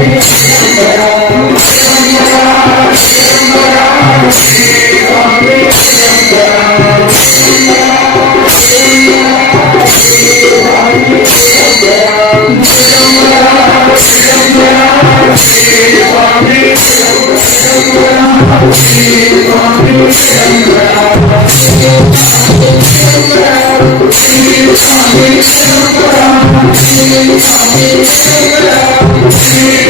Gracias.